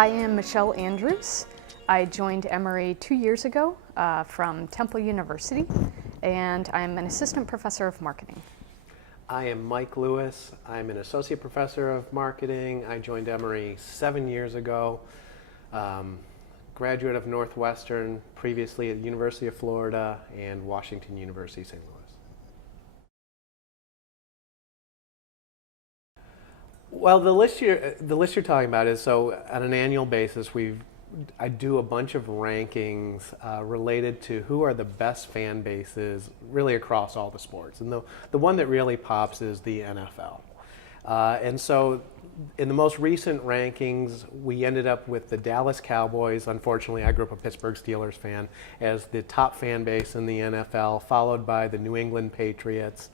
I am Michelle Andrews. I joined Emory 2 years ago from Temple University, and I'm an assistant professor of marketing. I am Mike Lewis. I'm an associate professor of marketing. I joined Emory 7 years ago. Graduate of Northwestern, previously at the University of Florida and Washington University, St. Louis. Well, the list you're talking about is, so on an annual basis, I do a bunch of rankings related to who are the best fan bases really across all the sports. And the one that really pops is the NFL. And so in the most recent rankings, we ended up with the Dallas Cowboys. Unfortunately, I grew up a Pittsburgh Steelers fan, as the top fan base in the NFL, followed by the New England Patriots.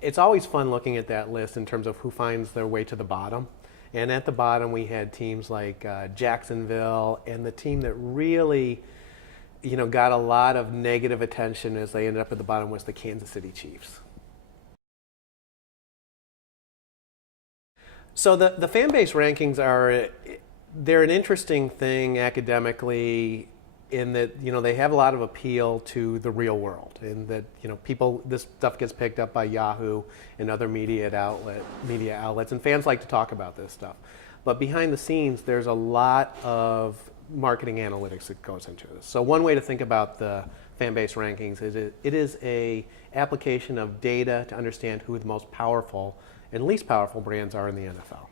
It's always fun looking at that list in terms of who finds their way to the bottom. And at the bottom, we had teams like Jacksonville, and the team that really, got a lot of negative attention as they ended up at the bottom was the Kansas City Chiefs. So the fan base rankings they're an interesting thing academically, in that they have a lot of appeal to the real world, in that this stuff gets picked up by Yahoo and other media outlets, and fans like to talk about this stuff. But behind the scenes, there's a lot of marketing analytics that goes into this. So one way to think about the fan base rankings is it is a application of data to understand who the most powerful and least powerful brands are in the NFL.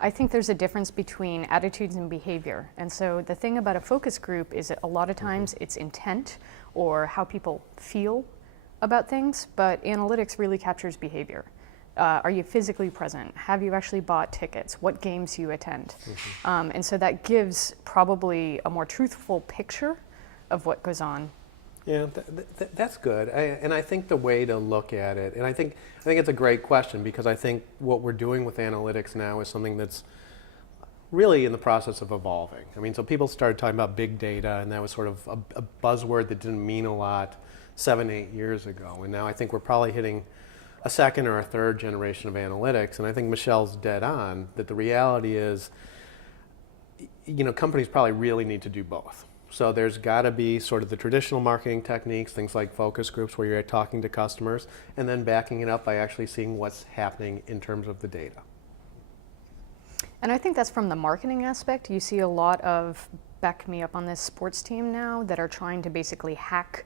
I think there's a difference between attitudes and behavior. And so the thing about a focus group is that a lot of times it's intent or how people feel about things, but analytics really captures behavior. Are you physically present? Have you actually bought tickets? What games you attend? Mm-hmm. And so that gives probably a more truthful picture of what goes on. Yeah, that's good. And I think the way to look at it, and I think it's a great question, because I think what we're doing with analytics now is something that's really in the process of evolving. I mean, so people started talking about big data, and that was sort of a buzzword that didn't mean a lot 7, 8 years ago. And now I think we're probably hitting a second or a third generation of analytics. And I think Michelle's dead on, that the reality is, companies probably really need to do both. So there's got to be sort of the traditional marketing techniques, things like focus groups where you're talking to customers, and then backing it up by actually seeing what's happening in terms of the data. And I think that's from the marketing aspect. You see a lot of, back me up on this, sports team now that are trying to basically hack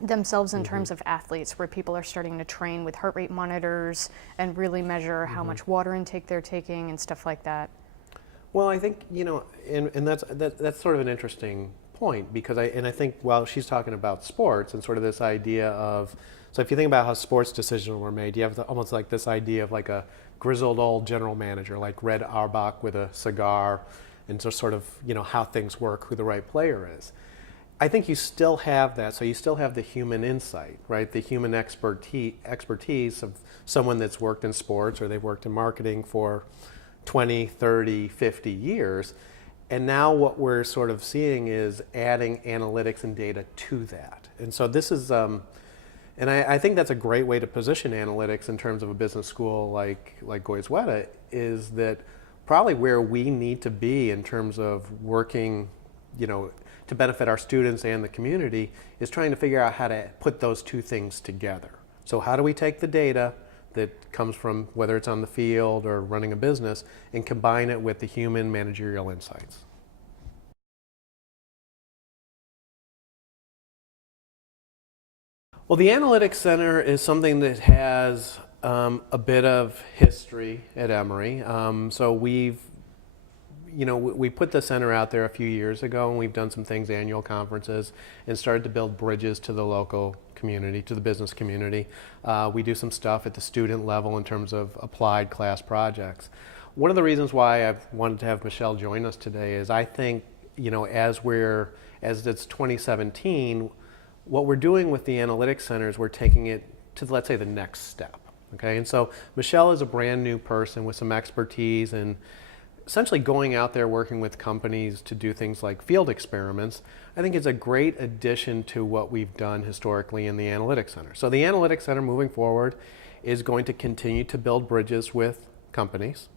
themselves in terms of athletes, where people are starting to train with heart rate monitors and really measure how much water intake they're taking and stuff like that. Well, I think, and that's sort of an interesting point, because I think while she's talking about sports and sort of this idea of, so if you think about how sports decisions were made, you have almost like this idea of like a grizzled old general manager, like Red Auerbach with a cigar, and just sort of, how things work, who the right player is. I think you still have that, so you still have the human insight, right? The human expertise of someone that's worked in sports, or they've worked in marketing for 20, 30, 50 years. And now what we're sort of seeing is adding analytics and data to that. And so this is, and I think that's a great way to position analytics in terms of a business school like Goizueta, is that probably where we need to be in terms of working, to benefit our students and the community, is trying to figure out how to put those two things together. So how do we take the data that comes from, whether it's on the field or running a business, and combine it with the human managerial insights? Well, the Analytics Center is something that has a bit of history at Emory. So we put the center out there a few years ago, and we've done some things, annual conferences, and started to build bridges to the local community, to the business community. We do some stuff at the student level in terms of applied class projects. One of the reasons why I've wanted to have Michelle join us today is I think, as it's 2017, what we're doing with the Analytics Center is we're taking it to, let's say, the next step. Okay, and so Michelle is a brand new person with some expertise in essentially going out there working with companies to do things like field experiments, I think is a great addition to what we've done historically in the Analytics Center. So the Analytics Center moving forward is going to continue to build bridges with companies.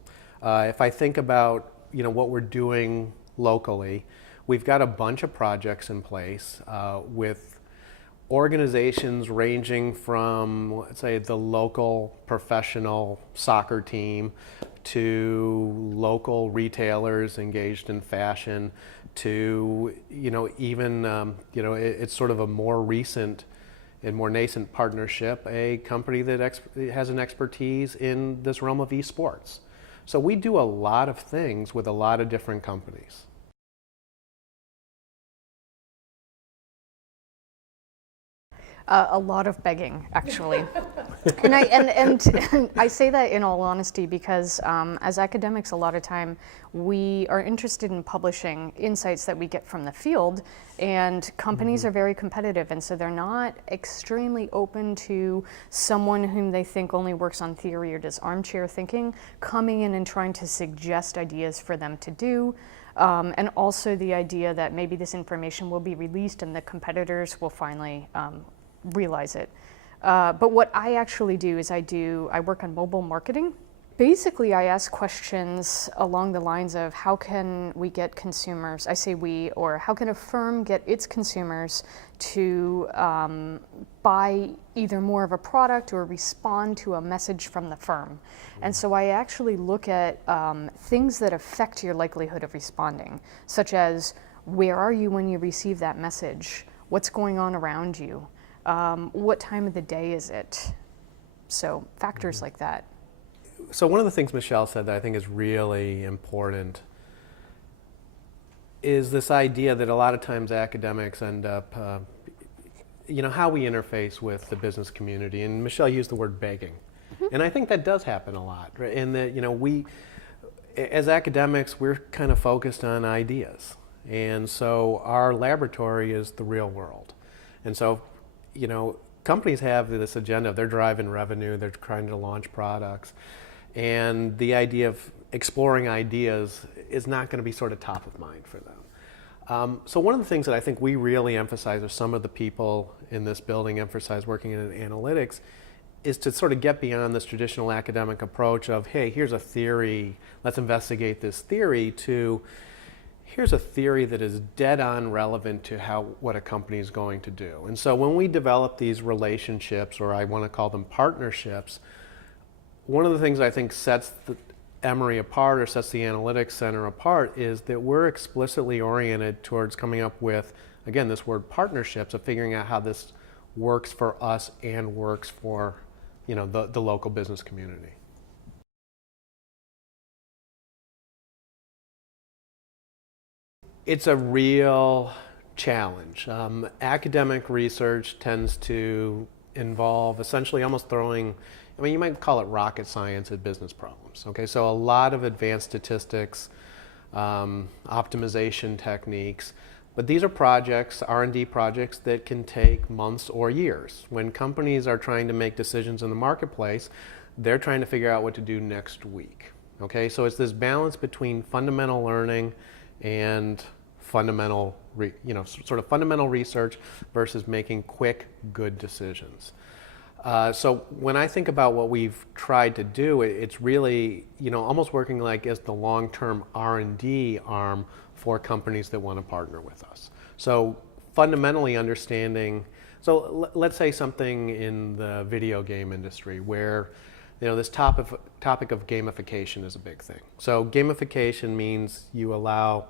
If I think about what we're doing locally, we've got a bunch of projects in place with organizations ranging from, let's say, the local professional soccer team to local retailers engaged in fashion to, even, it's sort of a more recent and more nascent partnership, a company that has an expertise in this realm of esports. So we do a lot of things with a lot of different companies. A lot of begging, actually. and I say that in all honesty because as academics, a lot of time we are interested in publishing insights that we get from the field, and companies are very competitive, and so they're not extremely open to someone whom they think only works on theory or does armchair thinking coming in and trying to suggest ideas for them to do. And also the idea that maybe this information will be released and the competitors will finally realize it. But what I actually do is I work on mobile marketing. Basically, I ask questions along the lines of how can we get consumers, I say we, or how can a firm get its consumers to buy either more of a product or respond to a message from the firm. And so I actually look at things that affect your likelihood of responding, such as where are you when you receive that message? What's going on around you? What time of the day is it? So factors like that. So one of the things Michelle said that I think is really important is this idea that a lot of times academics end up, how we interface with the business community. And Michelle used the word begging. And I think that does happen a lot. Right? And that, we, as academics, we're kind of focused on ideas. And so our laboratory is the real world. And so, companies have this agenda. They're driving revenue. They're trying to launch products. And the idea of exploring ideas is not going to be sort of top of mind for them. So one of the things that I think we really emphasize, or some of the people in this building emphasize working in analytics, is to sort of get beyond this traditional academic approach of, hey, here's a theory, let's investigate this theory, to here's a theory that is dead on relevant to what a company is going to do. And so when we develop these relationships, or I want to call them partnerships, one of the things I think sets the Emory apart, or sets the Analytics Center apart, is that we're explicitly oriented towards coming up with, again, this word partnerships, of figuring out how this works for us and works for the local business community. It's a real challenge. Academic research tends to involve essentially almost throwing, you might call it rocket science at business problems. Okay, so a lot of advanced statistics, optimization techniques, but these are projects, R&D projects, that can take months or years. When companies are trying to make decisions in the marketplace, they're trying to figure out what to do next week. Okay, so it's this balance between fundamental learning and fundamental research versus making quick, good decisions. So when I think about what we've tried to do, it's really, almost working like as the long-term R&D arm for companies that want to partner with us. So fundamentally understanding, so let's say something in the video game industry where this topic of gamification is a big thing. So gamification means you allow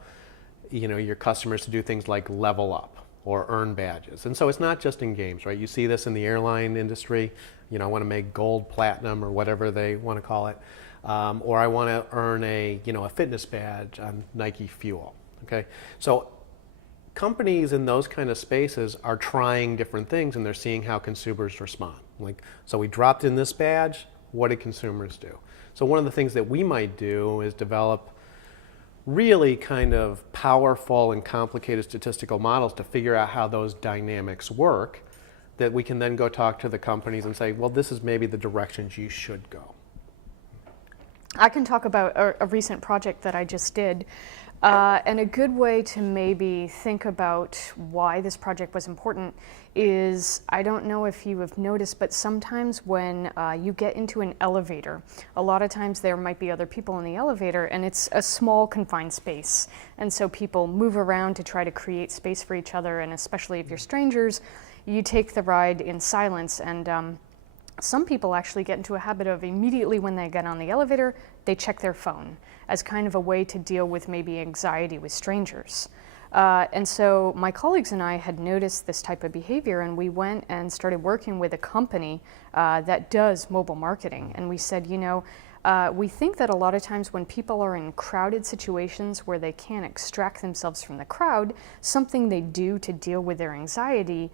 your customers to do things like level up or earn badges. And so it's not just in games, right? You see this in the airline industry. I want to make gold, platinum, or whatever they want to call it. Or I want to earn a fitness badge on Nike Fuel. Okay, so companies in those kind of spaces are trying different things, and they're seeing how consumers respond. So we dropped in this badge. What did consumers do? So one of the things that we might do is develop really kind of powerful and complicated statistical models to figure out how those dynamics work, that we can then go talk to the companies and say, well, this is maybe the directions you should go. I can talk about a recent project that I just did. And a good way to maybe think about why this project was important is, I don't know if you have noticed, but sometimes when you get into an elevator, a lot of times there might be other people in the elevator and it's a small confined space. And so people move around to try to create space for each other, and especially if you're strangers, you take the ride in silence. And some people actually get into a habit of immediately when they get on the elevator, they check their phone as kind of a way to deal with maybe anxiety with strangers. And so my colleagues and I had noticed this type of behavior, and we went and started working with a company that does mobile marketing. And we said, you know, we think that a lot of times when people are in crowded situations where they can't extract themselves from the crowd, something they do to deal with their anxiety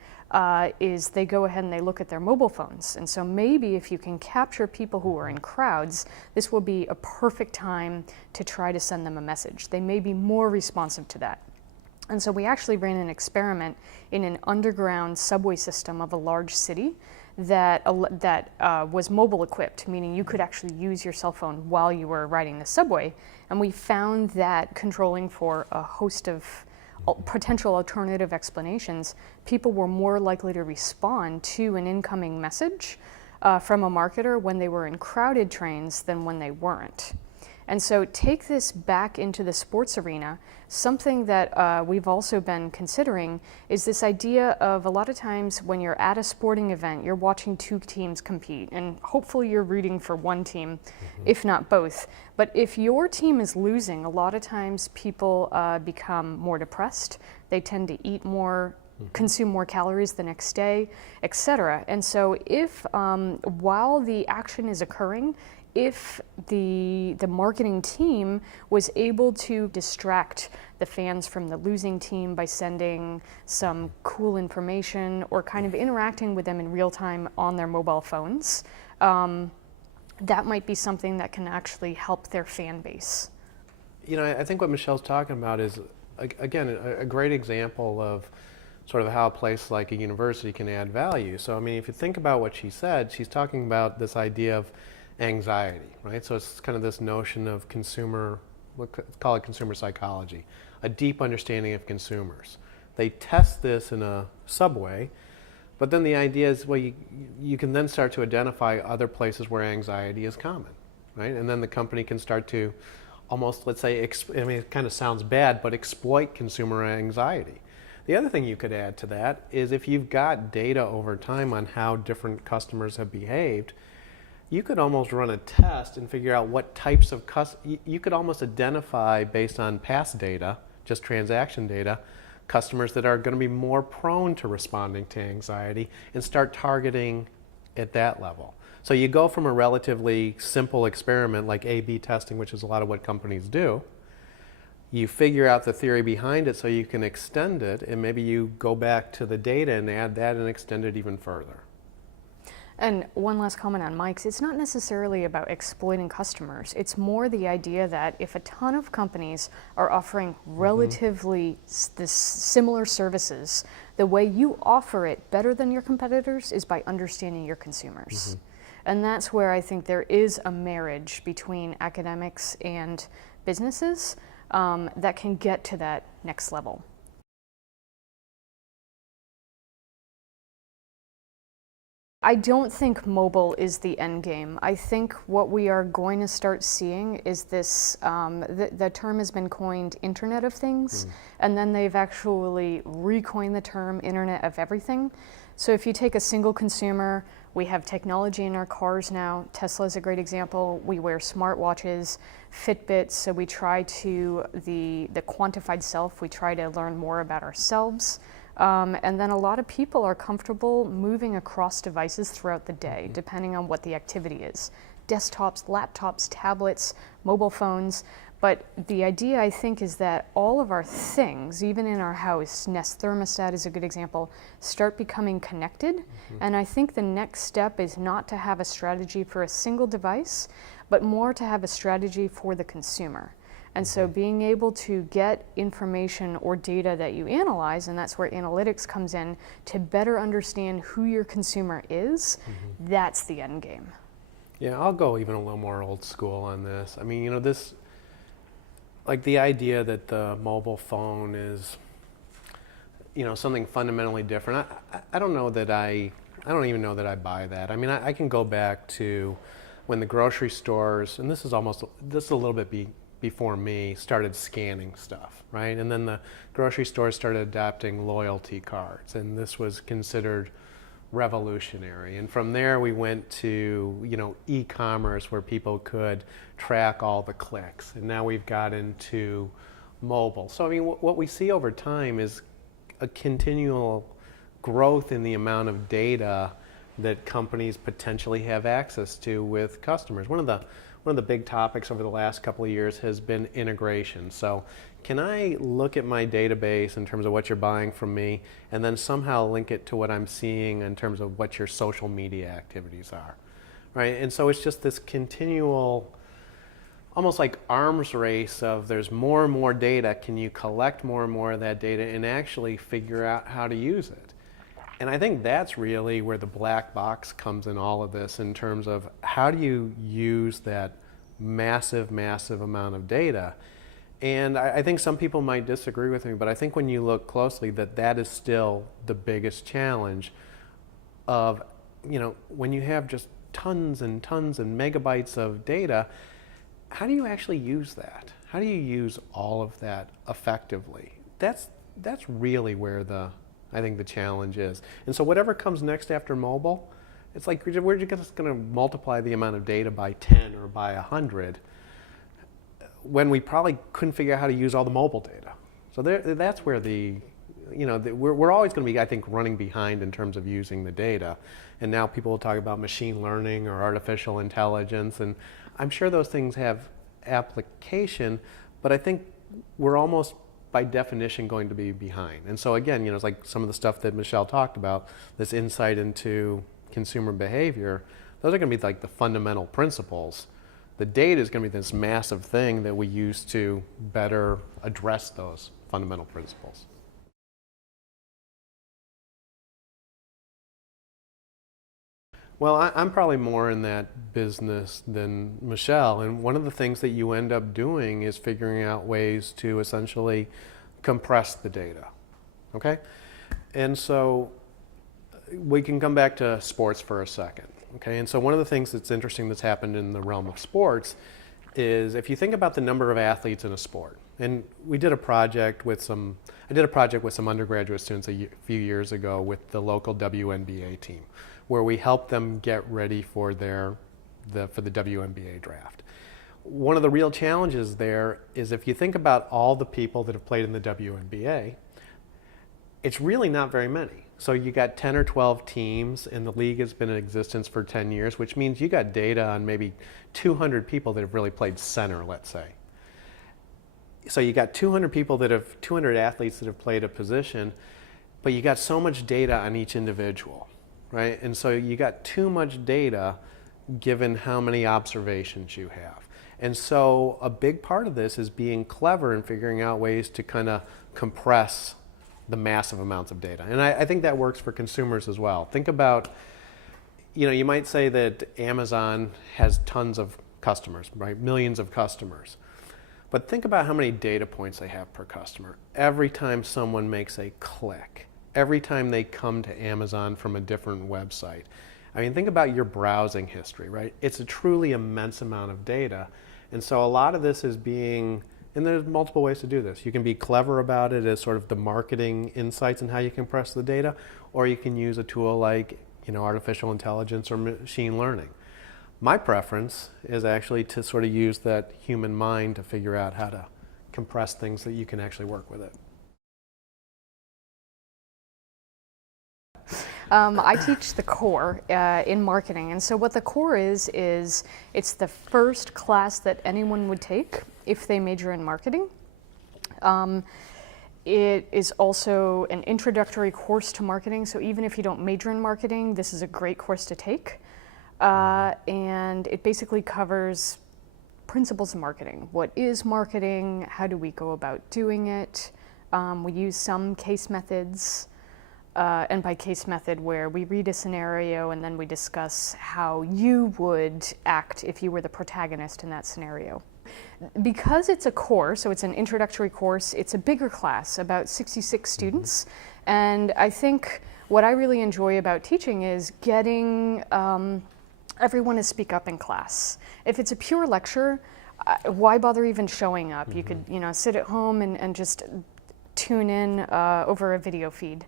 is they go ahead and they look at their mobile phones. And so maybe if you can capture people who are in crowds, this will be a perfect time to try to send them a message. They may be more responsive to that. And so we actually ran an experiment in an underground subway system of a large city that was mobile equipped, meaning you could actually use your cell phone while you were riding the subway. And we found that controlling for a host of potential alternative explanations, people were more likely to respond to an incoming message from a marketer when they were in crowded trains than when they weren't. And so take this back into the sports arena. Something that we've also been considering is this idea of, a lot of times when you're at a sporting event, you're watching two teams compete, and hopefully you're rooting for one team, if not both. But if your team is losing, a lot of times people become more depressed. They tend to eat more, consume more calories the next day, etc. And so if, while the action is occurring, if the marketing team was able to distract the fans from the losing team by sending some cool information or kind of interacting with them in real time on their mobile phones, that might be something that can actually help their fan base. You know, I think what Michelle's talking about is, again, a great example of sort of how a place like a university can add value. So, I mean, if you think about what she said, she's talking about this idea of anxiety, right? So it's kind of this notion of consumer, let's call it consumer psychology, a deep understanding of consumers. They test this in a subway, but then the idea is, well, you can then start to identify other places where anxiety is common, right? And then the company can start to almost, let's say, I mean, it kind of sounds bad, but exploit consumer anxiety. The other thing you could add to that is, if you've got data over time on how different customers have behaved, you could almost run a test and figure out what types of you could almost identify, based on past data, just transaction data, customers that are going to be more prone to responding to anxiety, and start targeting at that level. So you go from a relatively simple experiment like A/B testing, which is a lot of what companies do. You figure out the theory behind it so you can extend it, and maybe you go back to the data and add that and extend it even further. And one last comment on Mike's, it's not necessarily about exploiting customers. It's more the idea that if a ton of companies are offering relatively similar services, the way you offer it better than your competitors is by understanding your consumers. And that's where I think there is a marriage between academics and businesses that can get to that next level. I don't think mobile is the end game. I think what we are going to start seeing is this, the term has been coined Internet of Things, and then they've actually recoined the term Internet of Everything. So if you take a single consumer, we have technology in our cars now. Tesla is a great example. We wear smartwatches, Fitbits, so we try to, the quantified self, we try to learn more about ourselves. And then a lot of people are comfortable moving across devices throughout the day, depending on what the activity is. Desktops, laptops, tablets, mobile phones. But the idea, I think, is that all of our things, even in our house, Nest thermostat is a good example, start becoming connected. And I think the next step is not to have a strategy for a single device, but more to have a strategy for the consumer. And so being able to get information or data that you analyze, and that's where analytics comes in, to better understand who your consumer is, that's the end game. Yeah, I'll go even a little more old school on this. I mean, this, like the idea that the mobile phone is, something fundamentally different. I don't know that I don't even know that I buy that. I mean, I can go back to when the grocery stores, and this is a little bit before me, started scanning stuff, right? And then the grocery stores started adopting loyalty cards, and this was considered revolutionary. And from there we went to, e-commerce where people could track all the clicks. And now we've got into mobile. So I mean, what we see over time is a continual growth in the amount of data that companies potentially have access to with customers. One of the big topics over the last couple of years has been integration. So can I look at my database in terms of what you're buying from me and then somehow link it to what I'm seeing in terms of what your social media activities are, right? And so it's just this continual, almost like arms race of there's more and more data. Can you collect more and more of that data and actually figure out how to use it? And I think that's really where the black box comes in all of this, in terms of how do you use that massive, massive amount of data. And I think some people might disagree with me, but I think when you look closely, that is still the biggest challenge of, when you have just tons and tons and megabytes of data, how do you actually use that? How do you use all of that effectively? That's really where I think the challenge is. And so whatever comes next after mobile, it's like we're just going to multiply the amount of data by 10 or by 100 when we probably couldn't figure out how to use all the mobile data. So that's where we're always going to be, I think, running behind in terms of using the data. And now people will talk about machine learning or artificial intelligence, and I'm sure those things have application, but I think we're almost by definition going to be behind. And so again, it's like some of the stuff that Michelle talked about, this insight into consumer behavior, those are going to be like the fundamental principles. The data is going to be this massive thing that we use to better address those fundamental principles. Well, I'm probably more in that business than Michelle, and one of the things that you end up doing is figuring out ways to essentially compress the data, okay? And so we can come back to sports for a second, okay? And so one of the things that's interesting that's happened in the realm of sports is if you think about the number of athletes in a sport, and I did a project with some undergraduate students a few years ago with the local WNBA team, where we helped them get ready for the WNBA draft. One of the real challenges there is if you think about all the people that have played in the WNBA, it's really not very many. So you got 10 or 12 teams, and the league has been in existence for 10 years, which means you got data on maybe 200 people that have really played center, let's say. So you got 200 athletes that have played a position, but you got so much data on each individual, right? And so you got too much data given how many observations you have. And so a big part of this is being clever and figuring out ways to kind of compress the massive amounts of data. And I think that works for consumers as well. Think about, you might say that Amazon has tons of customers, right? Millions of customers. But think about how many data points they have per customer. Every time someone makes a click, every time they come to Amazon from a different website. I mean, think about your browsing history, right? It's a truly immense amount of data. And so a lot of this is and there's multiple ways to do this. You can be clever about it as sort of the marketing insights and how you compress the data, or you can use a tool like, artificial intelligence or machine learning. My preference is actually to sort of use that human mind to figure out how to compress things that you can actually work with it. I teach the core in marketing, and so what the core is it's the first class that anyone would take if they major in marketing. It is also an introductory course to marketing, so even if you don't major in marketing, this is a great course to take. And it basically covers principles of marketing. What is marketing? How do we go about doing it? We use some case methods. and by case method, where we read a scenario and then we discuss how you would act if you were the protagonist in that scenario. Because it's a course, so it's an introductory course, it's a bigger class, about 66 students. And I think what I really enjoy about teaching is getting everyone to speak up in class. If it's a pure lecture, why bother even showing up? You could, sit at home and just tune in over a video feed.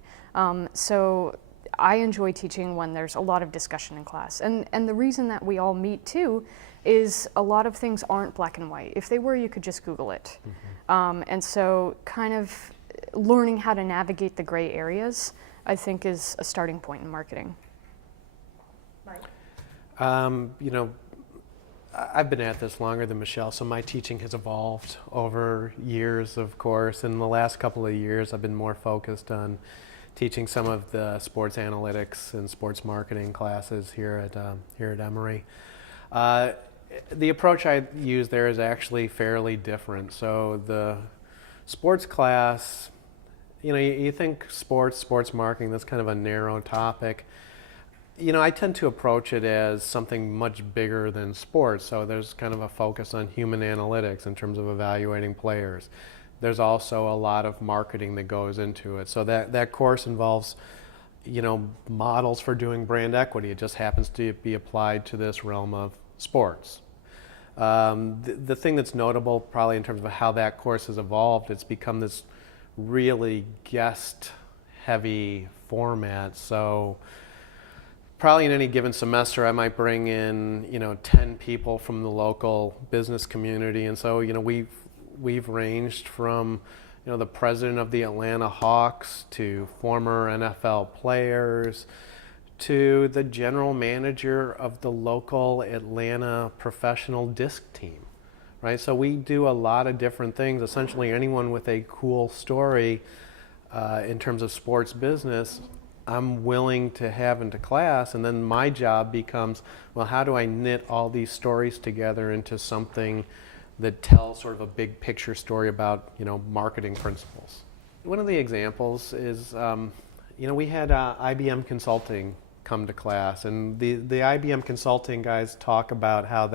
So I enjoy teaching when there's a lot of discussion in class. And the reason that we all meet too is a lot of things aren't black and white. If they were, you could just Google it. And so kind of learning how to navigate the gray areas, I think, is a starting point in marketing. Mike? I've been at this longer than Michelle, so my teaching has evolved over years, of course. In the last couple of years, I've been more focused on teaching some of the sports analytics and sports marketing classes here at Emory. The approach I use there is actually fairly different. So the sports class, you think sports marketing, that's kind of a narrow topic. I tend to approach it as something much bigger than sports. So there's kind of a focus on human analytics in terms of evaluating players. There's also a lot of marketing that goes into it. So that course involves, models for doing brand equity. It just happens to be applied to this realm of sports. The thing that's notable probably in terms of how that course has evolved, it's become this really guest-heavy format. So probably in any given semester, I might bring in, 10 people from the local business community. And so, we've ranged from, the president of the Atlanta Hawks to former NFL players to the general manager of the local Atlanta professional disc team, right? So we do a lot of different things. Essentially, anyone with a cool story in terms of sports business, I'm willing to have into class, and then my job becomes, well, how do I knit all these stories together into something that tells sort of a big picture story about, marketing principles. One of the examples is, we had IBM Consulting come to class, and the IBM Consulting guys talk about how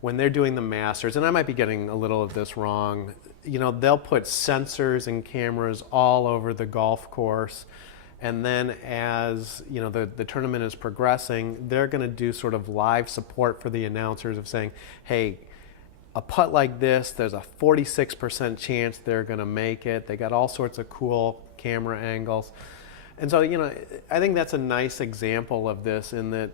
when they're doing the masters, and I might be getting a little of this wrong, they'll put sensors and cameras all over the golf course. And then as the tournament is progressing, they're going to do sort of live support for the announcers of saying, hey, a putt like this, there's a 46% chance they're going to make it. They got all sorts of cool camera angles. And so, I think that's a nice example of this in that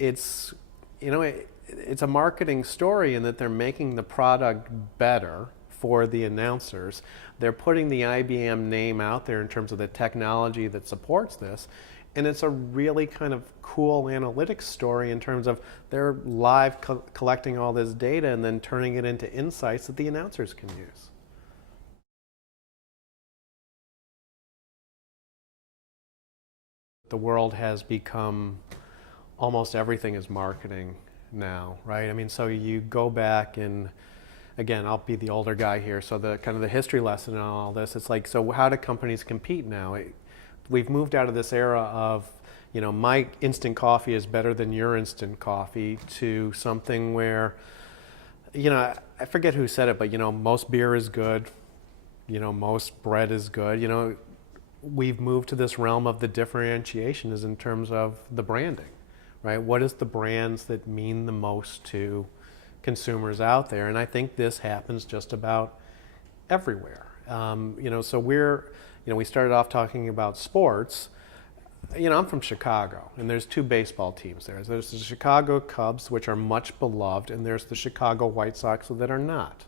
it's a marketing story in that they're making the product better for the announcers. They're putting the IBM name out there in terms of the technology that supports this. And it's a really kind of cool analytics story in terms of they're live collecting all this data and then turning it into insights that the announcers can use. The world has become almost everything is marketing now, right? I mean, so you go back and again, I'll be the older guy here, so the kind of the history lesson in all this, it's like, so how do companies compete now? We've moved out of this era of, my instant coffee is better than your instant coffee to something where, I forget who said it, but, most beer is good, most bread is good. We've moved to this realm of the differentiation is in terms of the branding, right? What is the brands that mean the most to consumers out there? And I think this happens just about everywhere. So we started off talking about sports. I'm from Chicago, and there's two baseball teams there. There's the Chicago Cubs, which are much beloved, and there's the Chicago White Sox that are not.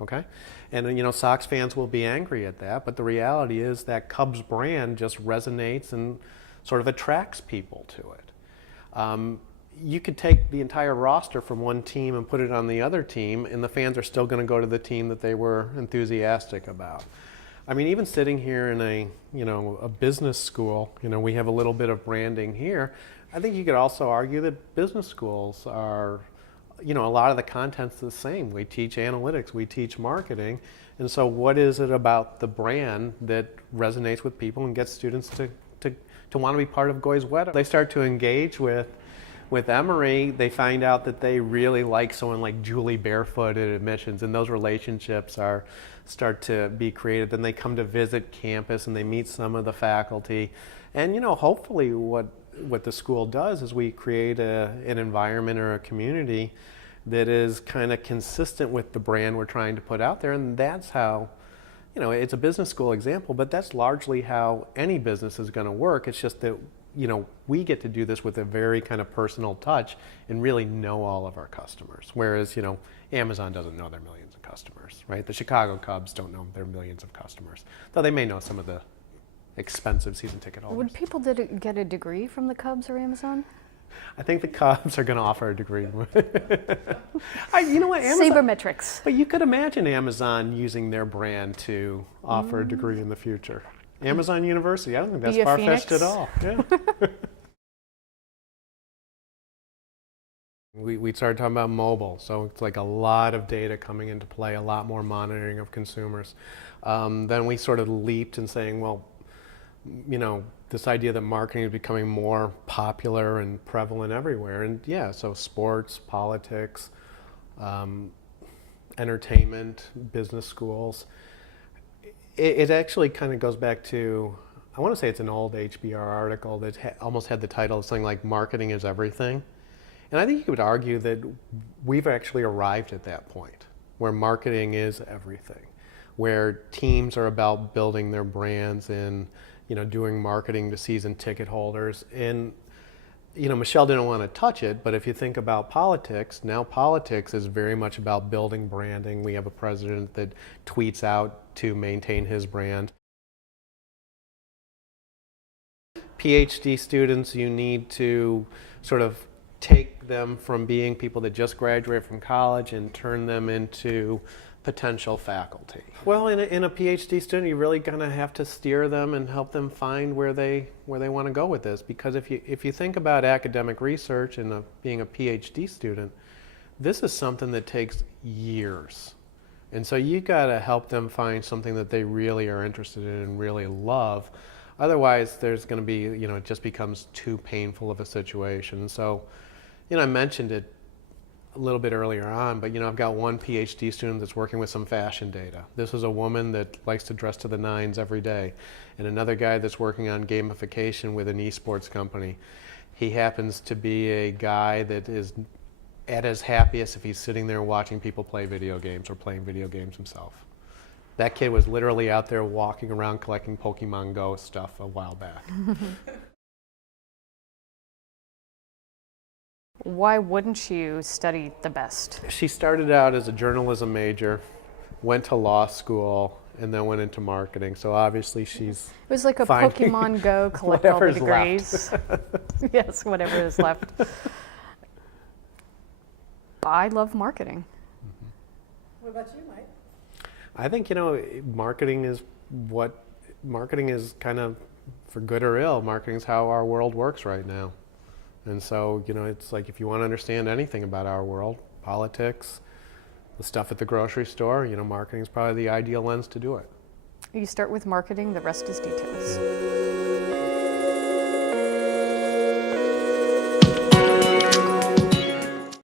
Okay? And, Sox fans will be angry at that, but the reality is that Cubs brand just resonates and sort of attracts people to it. You could take the entire roster from one team and put it on the other team, and the fans are still going to go to the team that they were enthusiastic about. I mean, even sitting here in a business school, we have a little bit of branding here. I think you could also argue that business schools are, a lot of the content's the same. We teach analytics, we teach marketing. And so what is it about the brand that resonates with people and gets students to want to be part of Goizueta? They start to engage with Emory, they find out that they really like someone like Julie Barefoot at admissions, and those relationships start to be created. Then they come to visit campus and they meet some of the faculty. And hopefully what the school does is we create an environment or a community that is kind of consistent with the brand we're trying to put out there. And that's how, it's a business school example, but that's largely how any business is going to work. It's just that we get to do this with a very kind of personal touch and really know all of our customers. Whereas, Amazon doesn't know their millions of customers, right? The Chicago Cubs don't know their millions of customers, though they may know some of the expensive season ticket holders. Would people get a degree from the Cubs or Amazon? I think the Cubs are going to offer a degree. You know what? Amazon, Sabermetrics. but you could imagine Amazon using their brand to offer a degree in the future. Amazon University, I don't think that's Be a far-fetched Phoenix? at all. Yeah. We started talking about mobile, so it's like a lot of data coming into play, a lot more monitoring of consumers. Then we sort of leaped in saying, well, this idea that marketing is becoming more popular and prevalent everywhere. And yeah, so sports, politics, entertainment, business schools. It actually kind of goes back to, I want to say it's an old HBR article that almost had the title of something like "Marketing is Everything." And I think you could argue that we've actually arrived at that point where marketing is everything, where teams are about building their brands and doing marketing to season ticket holders. And Michelle didn't want to touch it, but if you think about politics, now politics is very much about building branding. We have a president that tweets out to maintain his brand. PhD students, you need to sort of take them from being people that just graduated from college and turn them into potential faculty. Well, in a PhD student, you're really going to have to steer them and help them find where they want to go with this. Because if you think about academic research and being a PhD student, this is something that takes years. And so you got to help them find something that they really are interested in and really love. Otherwise, there's going to be, it just becomes too painful of a situation. So, I mentioned it a little bit earlier on, but I've got one PhD student that's working with some fashion data. This is a woman that likes to dress to the nines every day, and another guy that's working on gamification with an esports company. He happens to be a guy that is at his happiest if he's sitting there watching people play video games or playing video games himself. That kid was literally out there walking around collecting Pokemon Go stuff a while back. Why wouldn't you study the best? She started out as a journalism major, went to law school, and then went into marketing. So obviously she's It was like a finding Pokemon Go, collect all the whatever's degrees. Yes, whatever is left. I love marketing. What about you, Mike? I think, marketing is kind of, for good or ill, marketing is how our world works right now. And so, it's like if you want to understand anything about our world, politics, the stuff at the grocery store, marketing is probably the ideal lens to do it. You start with marketing, the rest is details.